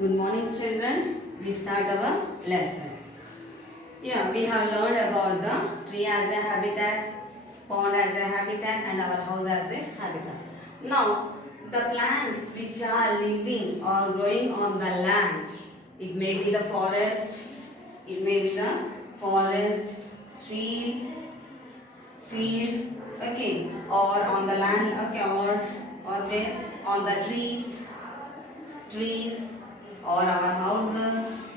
Good morning, children. We start our lesson. Yeah, we have learned about the tree as a habitat, pond as a habitat, and our house as a habitat. Now, the plants which are living or growing on the land, it may be the forest, field, okay, or on the land, okay, or where on the trees or our houses.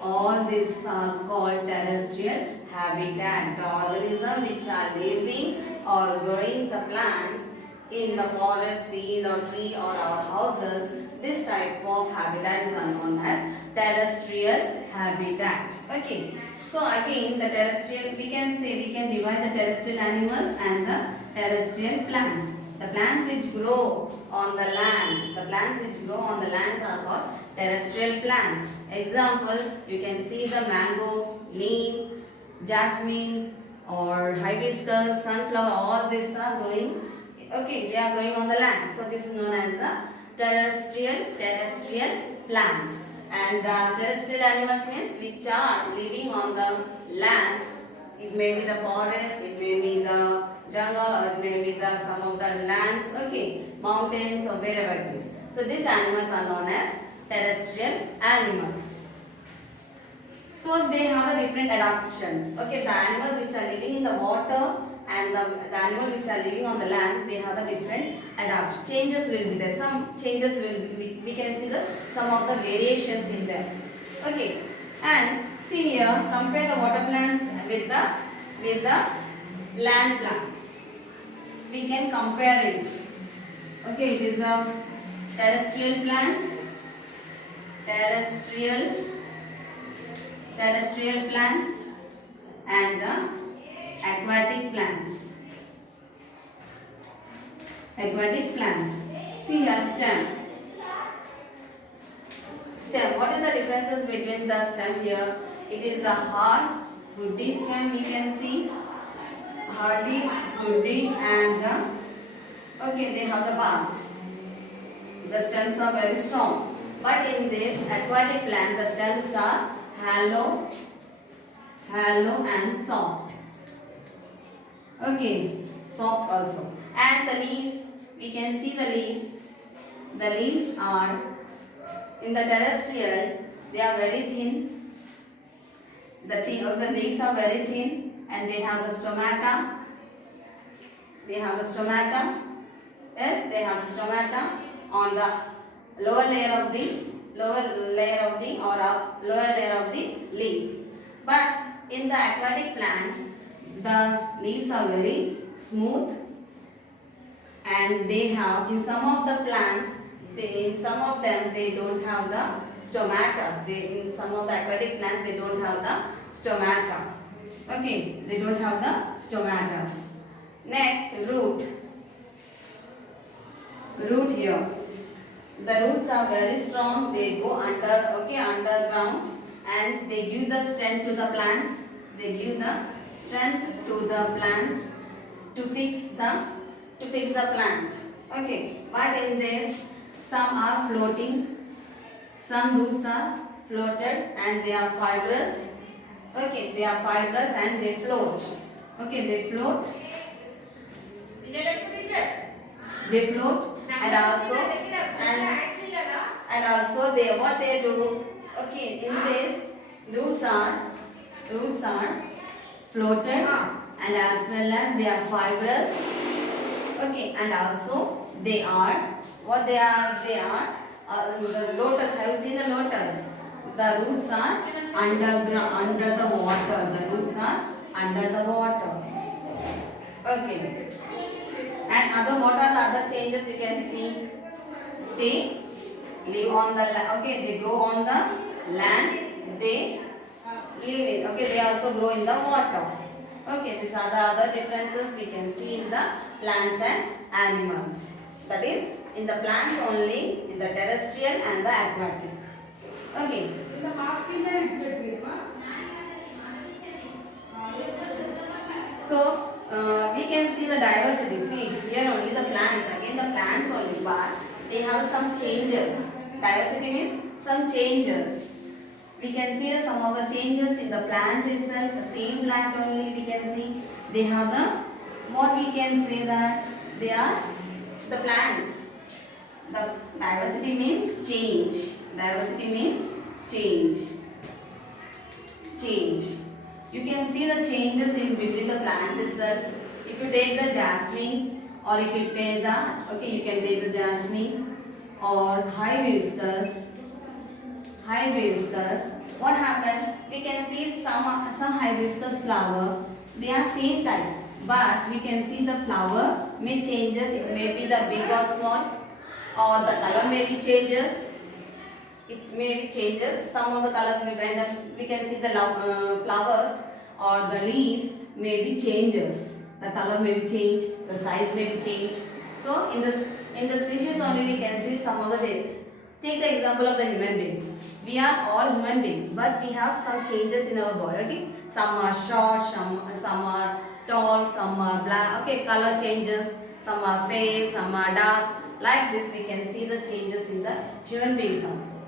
All these are called terrestrial habitat. The organism which are living or growing the plants in the forest, field or tree or our houses, this type of habitat is known as terrestrial habitat. Okay. So again the terrestrial, we can divide the terrestrial animals and the terrestrial plants. The plants which grow on the land, are called terrestrial plants. Example, you can see the mango, neem, jasmine or hibiscus, sunflower, all these are growing. Okay, they are growing on the land. So this is known as the terrestrial plants. And the terrestrial animals means which are living on the land. It may be the forest, it may be the jungle, or it may be the some of the lands, okay, mountains or wherever it is. So these animals are known as terrestrial animals. So they have the different adaptations. Okay, the animals which are living in the water and the animals which are living on the land, they have the different adaptations. Changes will be there. Some changes will be, we can see some of the variations in them. Okay, and see here, compare the water plants with the land plants. We can compare it. Okay, it is a terrestrial plants, terrestrial plants and the aquatic plants. Aquatic plants. See here, stem. Stem. What is the differences between the stem here? It is the hard, woody stem we can see. Hardy, woody and the, okay, they have the barks. The stems are very strong. But in this aquatic plant, the stems are hollow and soft. Okay, soft also. And the leaves, we can see the leaves. The leaves are, in the terrestrial, they are very thin. The leaves are very thin and they have the stomata. Yes, they have the stomata on the lower layer of the leaf. But in the aquatic plants, the leaves are very smooth, and they have, in some of the plants, in some of them they don't have the stomata. In some of the aquatic plants they don't have the stomata. Okay, they don't have the stomatas. Next, root here. The roots are very strong. They go underground, and they give the strength to the plants. To fix the plant. Okay, but in this, some are floating. Some roots are floated and they are fibrous. Okay, they are fibrous and they float. Okay, they float. And also they, what they do, okay, in this, roots are floated and as well as they are fibrous. Okay, and also they are, what they are, the lotus. Have you seen the lotus? The roots are under the water. The roots are under the water. Okay. And what are the other changes you can see? They live on the land. Okay, they grow on the land. They live in. Okay, they also grow in the water. Okay, these are the other differences we can see in the plants and animals. That is, in the plants only, in the terrestrial and the aquatic. Okay. So, we can see the diversity. See, here only the plants, again the plants only, but they have some changes. Diversity means some changes. We can see some of the changes in the plants itself. The same plant only we can see. They have the, what we can say that they are the plants. The diversity means change. Diversity means change. Change. You can see the changes in between the plants itself. If you take the jasmine, or if you take the, okay, you can take the jasmine or hibiscus. Hibiscus. What happens? We can see some hibiscus flower. They are same type, but we can see the flower may changes. It may be the big or small, or the color may be changes. It may be changes. Some of the colors may be. We can see the flowers or the leaves may be changes. The color may be changed. The size may be changed. So in the species only we can see some of the changes. Take the example of the human beings. We are all human beings, but we have some changes in our body. Okay, some are short, some are tall, some are black. Okay, color changes. Some are fair, some are dark. Like this, we can see the changes in the human beings also.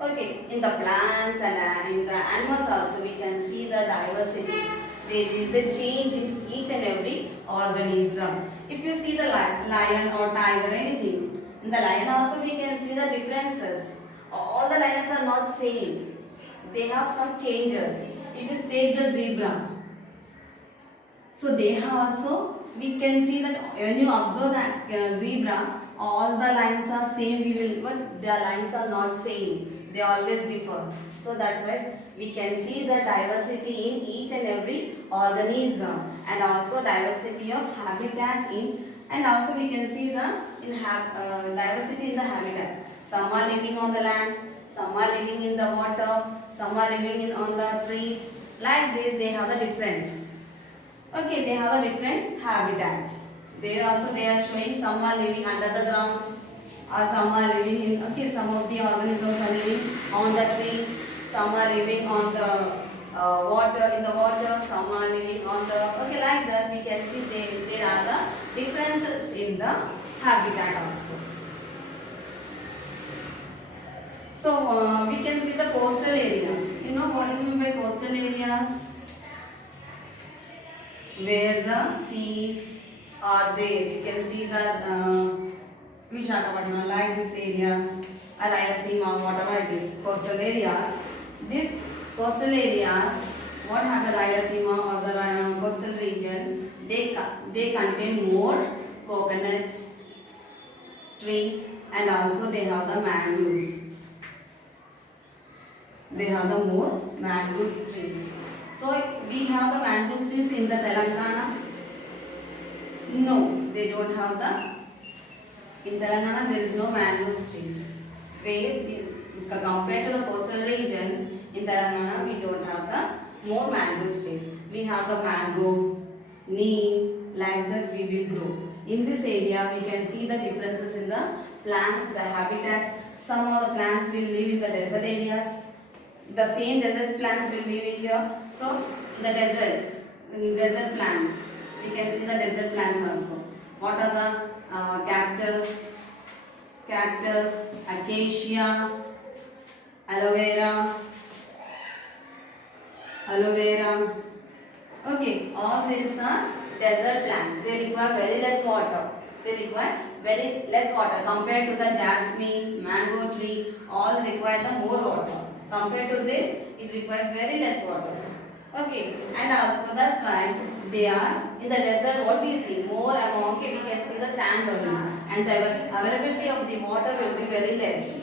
Okay, in the plants and in the animals also, we can see the diversities. There is a change in each and every organism. If you see the lion or tiger, anything, in the lion also we can see the differences. All the lions are not same. They have some changes. If you take the zebra, so they have also, we can see that when you observe that zebra, all the lines are same, but their lines are not same. They always differ. So that's why we can see the diversity in each and every organism, and also diversity of habitat in, and also we can see the diversity in the habitat. Some are living on the land, some are living in the water, some are living on the trees. Like this, they have the different. Okay, they have a different habitats. There also they are showing some are living under the ground, or some are living in, okay, some of the organisms are living on the trees, some are living on the water, in the water, some are living on the, okay, like that we can see there are the differences in the habitat also. So we can see the coastal areas. You know what is meant by coastal areas? Where the seas are there. You can see that Vishakhapatnam, like these areas, or Rayalaseema, whatever it is, coastal areas. These coastal areas, what happens, Rayalaseema or the coastal regions, they contain more coconuts, trees, and also they have the mangroves. They have the more mangrove trees. So we have the mangrove trees in the Telangana. No, they don't have the. In Telangana, there is no mangrove trees. Where compared to the coastal regions, in Telangana we don't have the more mangrove trees. We have the mangrove, neem, like that we will grow. In this area, we can see the differences in the plants, the habitat. Some of the plants will live in the desert areas. The same desert plants will live in here. So the deserts, desert plants, we can see the desert plants also. What are the cactus, acacia, aloe vera. Okay, all these are desert plants. They require very less water. They require very less water compared to the jasmine, mango tree. All require the more water. Compared to this, it requires very less water. Okay, and also that's why they are in the desert. What we see more among, okay, we can see the sand only, and the availability of the water will be very less.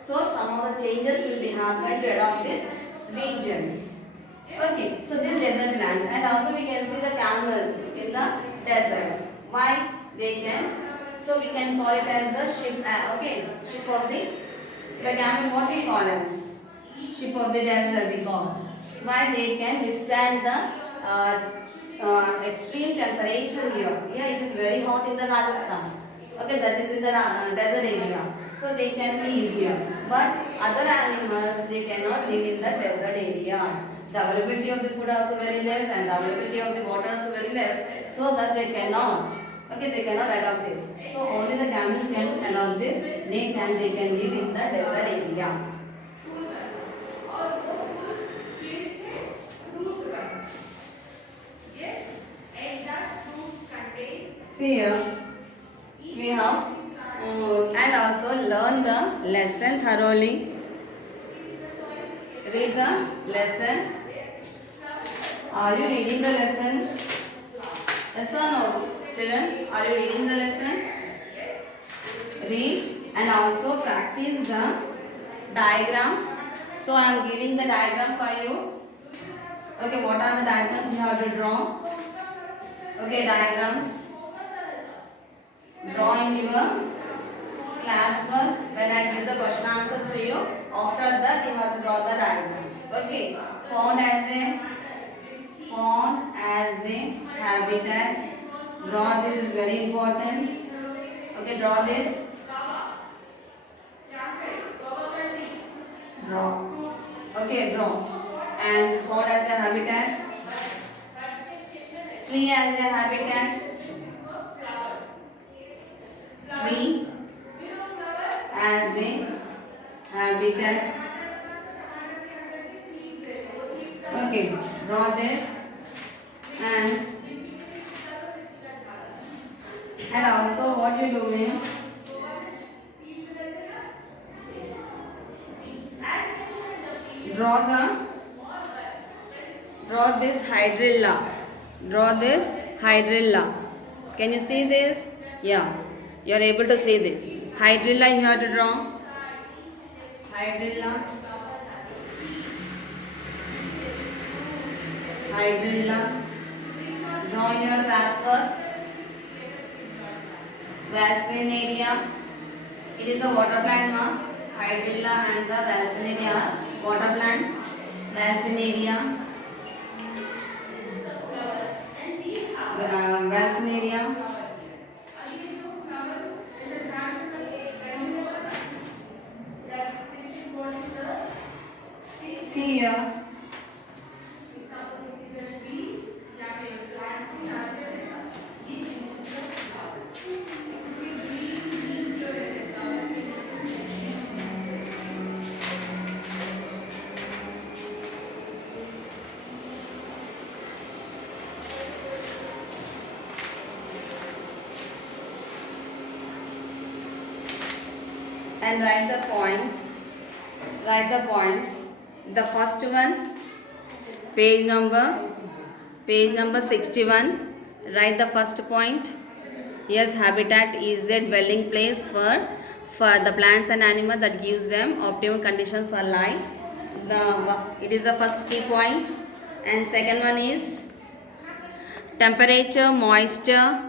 So some of the changes will be happened to adopt these regions. Okay, so these desert plants, and also we can see the camels in the desert. Why they can? So we can call it as the ship. Ship of the camel. What we call as ship of the desert we call. Why they can withstand the extreme temperature here. Here it is very hot in the Rajasthan. Okay, that is in the desert area. So they can live here. But other animals, they cannot live in the desert area. The availability of the food also very less, and the availability of the water also very less. So that they cannot. Okay, they cannot adopt this. So only the camel can adopt this niche and they can live in the desert area. See here, we have and also learn the lesson thoroughly. Read the lesson. Are you reading the lesson? Yes or no? Children, are you reading the lesson? Read and also practice the diagram. So I am giving the diagram for you. Okay, what are the diagrams you have to draw? Okay, diagrams. Draw in your classwork. When I give the question answers to you, after that you have to draw the diagrams. Okay, pond as a habitat. Draw this is very important. Okay, draw this. Draw. Okay, draw. And pond as a habitat. Tree as a habitat. Tree as a habitat. Okay, draw this and also what you do means draw this hydrilla. Draw this hydrilla. Can you see this? Yeah, you are able to see this. Hydrilla you have to draw. Hydrilla. Draw in your classwork. Valsinaria. It is a water plant, ma. Hydrilla and the Valsinaria are water plants. Valsinaria. Valsinaria. See here. And write the points. The first one, page number 61. Write the first point. Yes, habitat is a dwelling place for the plants and animals that gives them optimal condition for life. It is the first key point. And second one is temperature, moisture,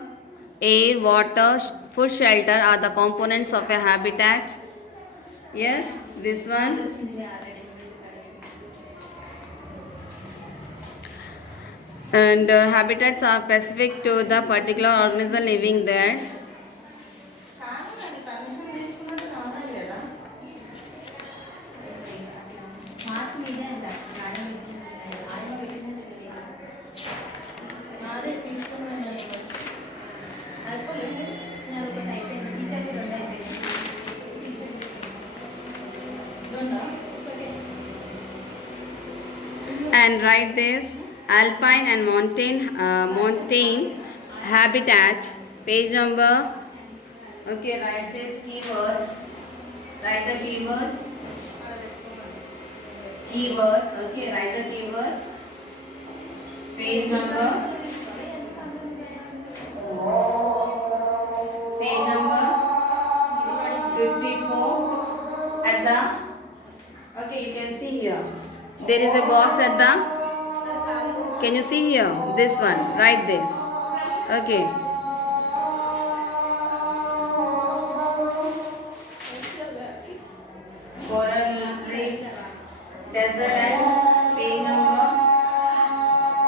air, water, food, shelter are the components of a habitat. Yes, this one. And habitats are specific to the particular organism living there. And write this alpine and mountain habitat, page number. Okay, write this keywords. Write the keywords. Okay, write the keywords. Page number 54 at the. Okay, you can see here. There is a box at the. Can you see here? This one. Write this. Okay. Coral tree, desert and page number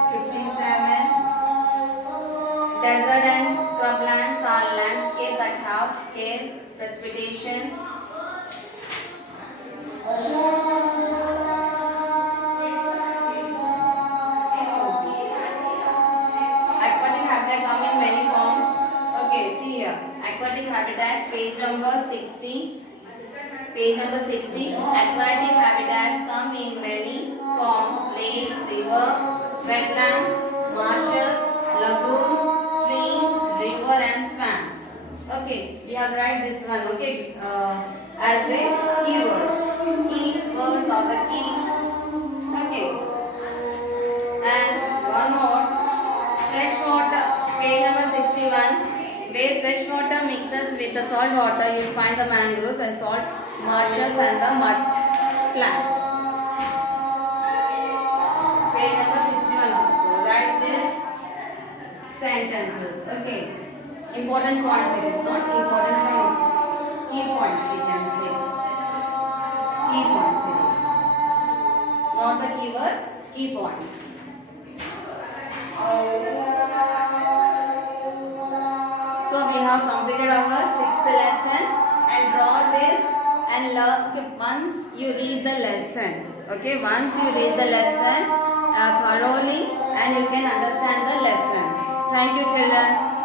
57. Desert and scrublands are landscape that have scale precipitation. Aquatic habitats, page number 60. Page number 60. Aquatic habitats come in many forms: lakes, river, wetlands, marshes, lagoons, streams, river and swamps. Okay, we have write this one. Okay, as a keywords. Keywords are the key. Okay, and one more. Fresh water. Page number 61. Where fresh water mixes with the salt water, you will find the mangroves and salt marshes and the mud flats. Page number 61 also. Write these sentences. Okay. Important points it is not important point. Key points we can say. Key points it is. Not the keywords, key points. So we have completed our 6th lesson and draw this and learn. Okay, once you read the lesson, okay, once you read the lesson thoroughly and you can understand the lesson. Thank you, children.